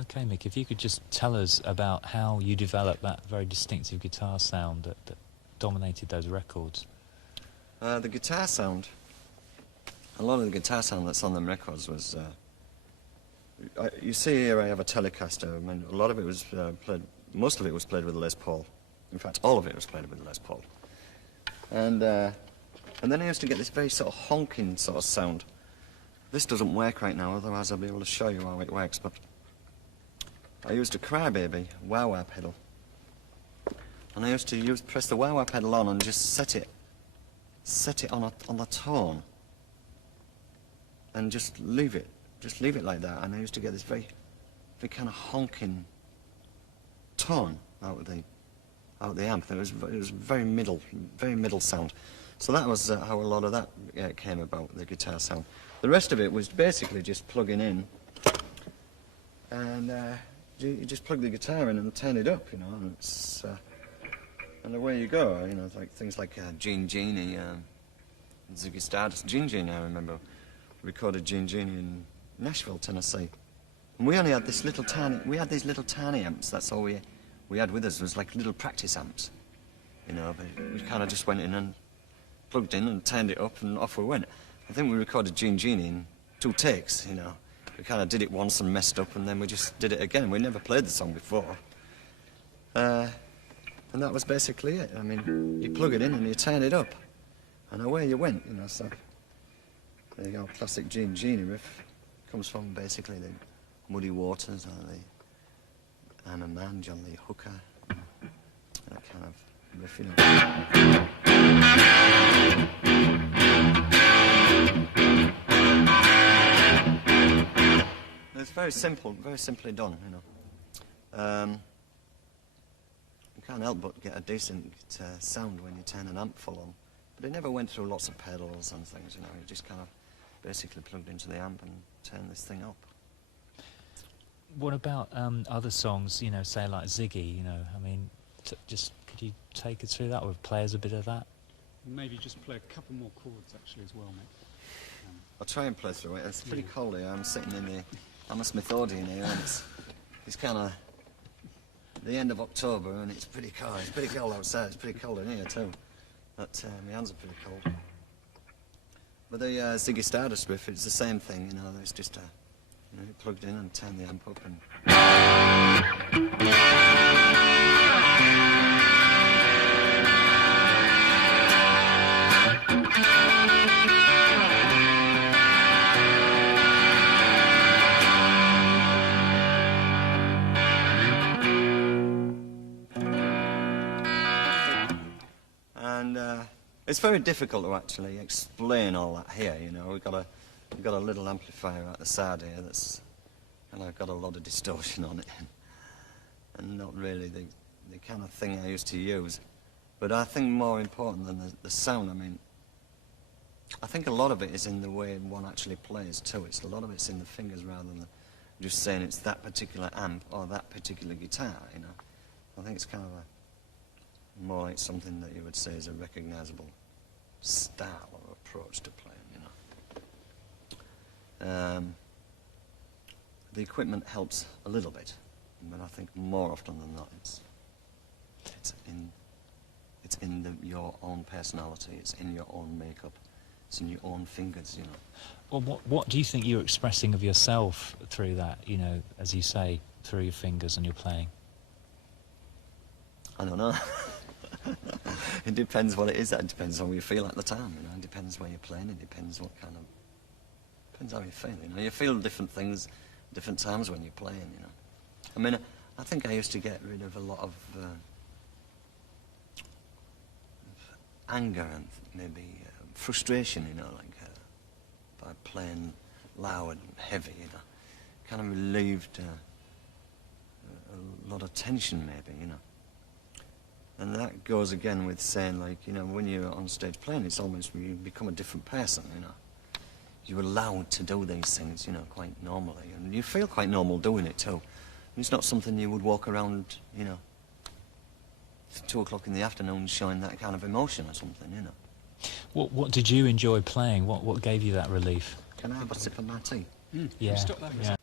Okay, Mick, if you could just tell us about how you developed that very distinctive guitar sound that dominated those records. The guitar sound, a lot of the guitar sound that's on them records was, you see here I have a Telecaster. I mean, a lot of it was played, most of it was played with a Les Paul. In fact, all of it was played with a Les Paul. And then I used to get this very sort of honking sort of sound. This doesn't work right now, otherwise I'll be able to show you how it works, but I used a Crybaby wah-wah pedal. And I used to press the wah-wah pedal on and just set it on the tone. And just leave it like that. And I used to get this very kind of honking tone out of the amp. It was very middle sound. So that was how a lot of that came about, the guitar sound. The rest of it was basically just plugging in, and you just plug the guitar in and turn it up, you know, and it's and away you go, you know, like things like Gene Genie, Ziggy Stardust. Gene Genie, I remember, recorded Gene Genie in Nashville, Tennessee, and we only had this little tiny, these little tiny amps. That's all we had with us, was like little practice amps, you know. But we kind of just went in and plugged in and turned it up, and off we went. I think we recorded Gene Genie in 2 takes, you know. We kind of did it once and messed up, and then we just did it again. We never played the song before. And that was basically it. I mean, you plug it in and you turn it up, and away you went, you know. So there you go, classic Gene Genie riff. Comes from basically the Muddy Waters, or the I'm a Man, John Lee Hooker, that kind of riff, you know. It's very simple, very simply done, you know. You can't help but get a decent sound when you turn an amp full on. But it never went through lots of pedals and things, you know. You just kind of basically plugged into the amp and turned this thing up. What about other songs, you know, say like Ziggy, you know, I mean, just could you take us through that, or play us a bit of that? Maybe just play a couple more chords actually as well, mate. I'll try and play through it. It's pretty cold here. I'm sitting in the Hammersmith Odeon here, and it's kind of the end of October, and it's pretty cold. It's pretty cold outside. It's pretty cold in here too. But my hands are pretty cold. But the Ziggy Stardust riff, it's the same thing, you know. It's just you know, you plugged in and turned the amp up and. It's very difficult to actually explain all that here, you know. We've got a little amplifier at the side here that's kind of got a lot of distortion on it, and not really the kind of thing I used to use. But I think more important than the sound, I mean, I think a lot of it is in the way one actually plays too. A lot of it's in the fingers rather than just saying it's that particular amp or that particular guitar, you know. I think it's kind of more like something that you would say is a recognizable style or approach to playing, you know. The equipment helps a little bit, but I think more often than not it's in your own personality, it's in your own makeup, it's in your own fingers, you know. Well, what do you think you're expressing of yourself through that, you know, as you say, through your fingers and your playing? I don't know. It depends what it is. That depends on how you feel at the time, you know. It depends where you're playing. It depends what kind of... Depends how you feel, you know. You feel different things different times when you're playing, you know. I mean, I think I used to get rid of a lot of anger and maybe frustration, you know, like by playing loud and heavy, you know. Kind of relieved a lot of tension, maybe, you know. And that goes again with saying, like, you know, when you're on stage playing, it's almost you become a different person, you know. You're allowed to do these things, you know, quite normally. And you feel quite normal doing it, too. It's not something you would walk around, you know, 2 o'clock in the afternoon showing that kind of emotion or something, you know. What did you enjoy playing? What gave you that relief? Can I have a sip of my tea? Yeah. Stop that. Yeah.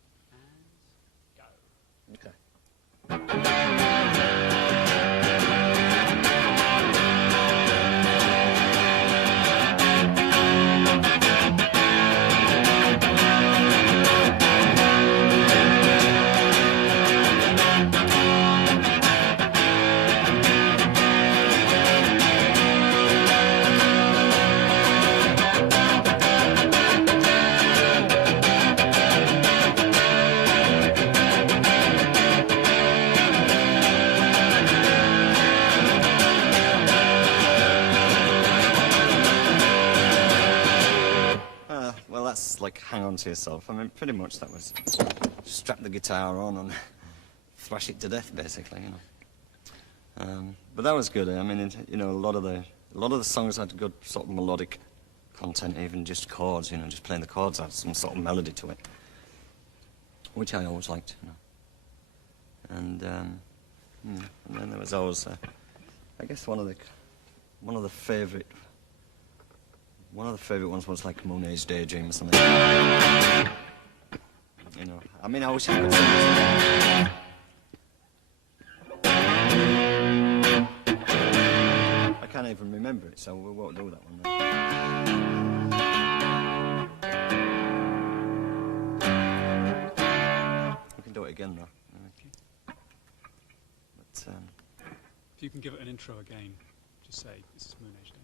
like hang on to yourself. I mean, pretty much that was strap the guitar on and thrash it to death, basically, you know. But that was good. I mean, you know, a lot of the songs had good sort of melodic content, even just chords, you know, just playing the chords had some sort of melody to it, which I always liked, you know. And then there was always, I guess one of the favourite ones was like Moon Age Daydream or something. You know, I mean, I wish I could sing it. I can't even remember it, so we won't do that one now. We can do it again, though. But, If you can give it an intro again, just say, this is Moon Age Daydream.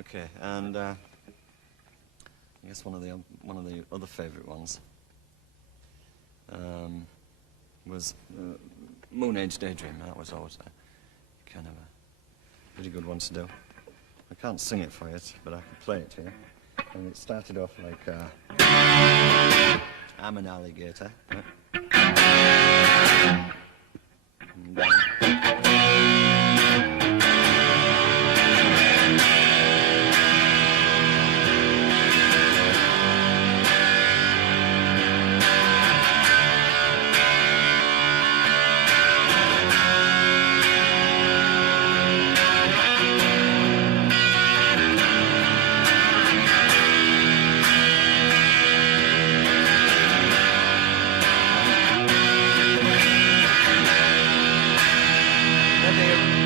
okay, and I guess one of the other favourite ones was Moon Age Daydream. That was always a kind of a pretty good one to do. I can't sing it for you, but I can play it to you. And it started off like, I'm an alligator. Right? And,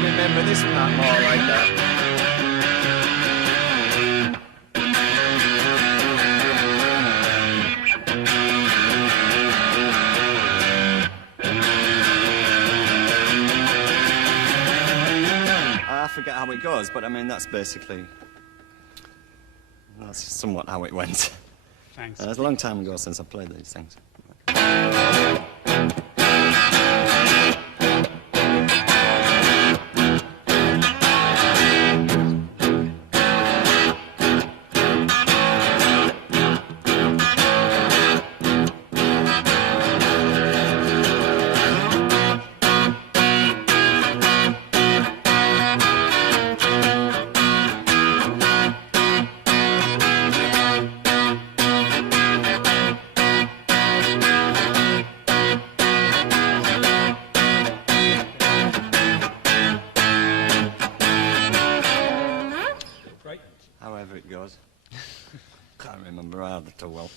remember this part more like that. I forget how it goes, but I mean that's somewhat how it went. Thanks. It's a long time ago since I played these things. Great. However it goes. Can't remember either too well.